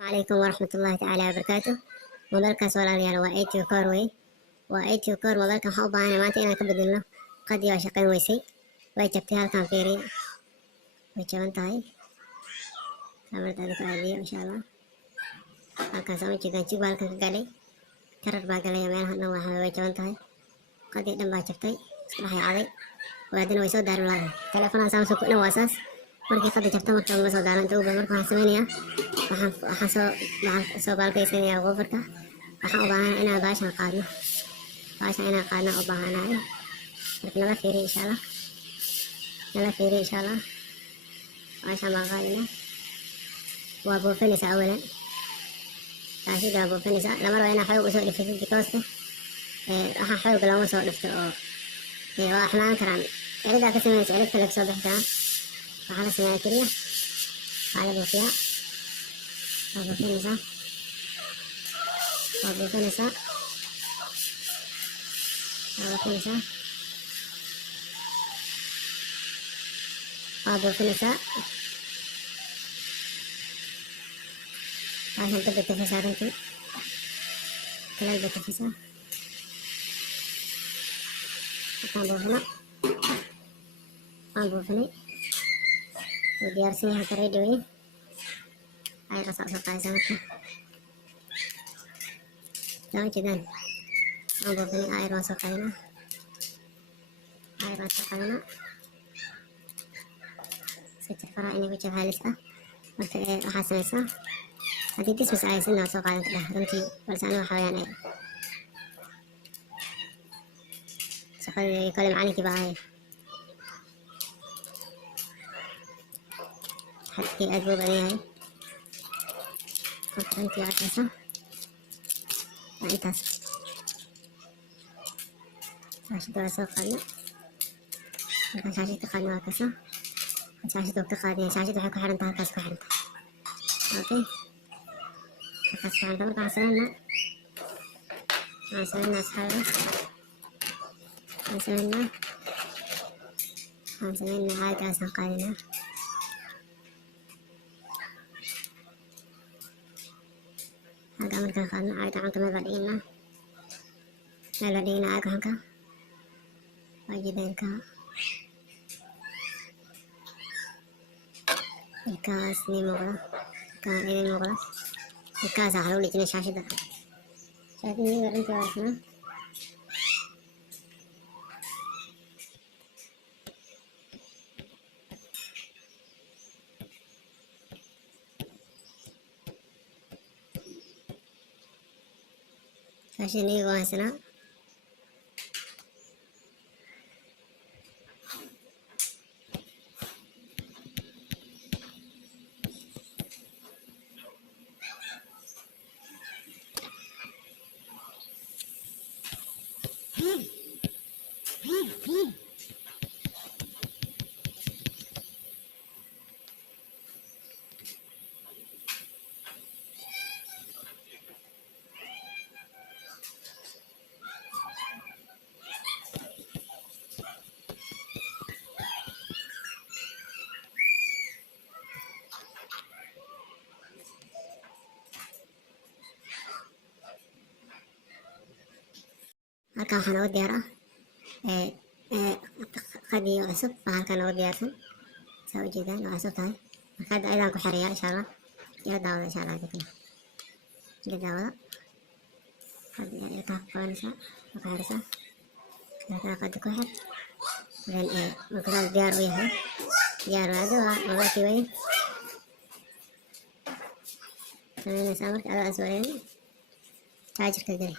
عليكم ورحمة الله تعالى وبركاته. موبايلkaas walaalayaal waa ATO Core wey. waa ATO Core mobaylkan waxaan u baahanay maanta inaan ka bedelno qadii waa shaqayn weysay way jabtay halkan fiiriya way jaban tahay kamarada ku aadiyo insha Allah halkan soo jeedaan jig halkan ka galay karar baa galay meel hadna way jaban tahay qadii dhan baa jabtay isku dhaxay caday waadina way soo daarin lahayd telefoonka Samsung kuna waasaas markii qadii jabtay marka ma soo daaran inta marka waxaan sameeyaa waxaan soo baalkaysanayaa qofarka waxaan u baahanahay inaan baashan qaadno u baahanahay marka nala fiiriyo insha Allah baashan baan qaadina waa buufinaysaa awalan taasida waa buufinaysaa lama rabo inaa xoog usoo dhiftid because waxaan xoog looma soo dhifto oo waa xumaan karaan ciridaa ka sameynaysa cirid kale kasoo bixi karaan waxaa la sameeyaa keliya waxaa la buufiyaa buufinaysaa عشان تبدأ تفسها بنتي تبدأ تفسها بوفني وديار سنها كريدوي هاي قصة صفاي سمكة لو جدًا بوفني هاي راسو قينا ست الفراء إني بجيب هاي لسه waxaa samaysaa haddii dismas aysan soo qaadan kadhah runtii balse aniga waxa weyaan shaqadii kole macalinkii baa ahay xadkii aad buu badan yahay marka runtii arkaysa waa intaas shaashada waa soo qaadna markaan shaashad ka qaadna waa kasa shaashada ka qaadaya shaashada waxay ku xiran tahay halkaas ku xiran tahay okay halkaas ku xiran tahay marka waxaan sameynaa asxaabi waxaan sameynaa caagaasaan qaadinaa halkaa markaan qaadno caaga canka meel baa dhiginaa caaga canka waa jideelka ilkaas idin muuqda ilkaasa waxaa lagu dhejinay shaashada shaashada inta waarsana shaashada iyaga waarsana halkan waxaa nooga diyaar qadii cusub baa halkan nooga diyaarsan saa ujeedaan waa cusub tahay marka hadda ayadaan ku xirayaa insha Allah ila daawada insha Allah ila daawada hadda ilkaha ku qabanaysaa ku xiraysaa ilkaha qadi ku xir then markaas diyaar u yahay diyaar waado waa mobaylkii wey sameynaysaa marka adaa is wareegin jaajarka geli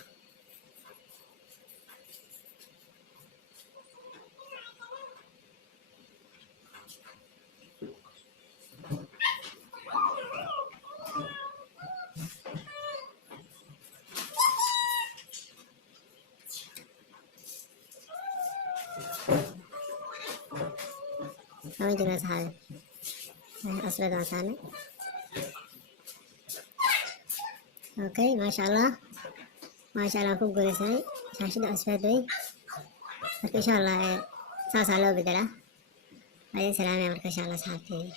sama jiraan saxaabe asbad aan saarnay okay maasha Allah ku guulaysanay shaashada asbad wey marka insha Allah saasaa loo bedelaa waa idin salaamaya marka insha Allah saxaabteyda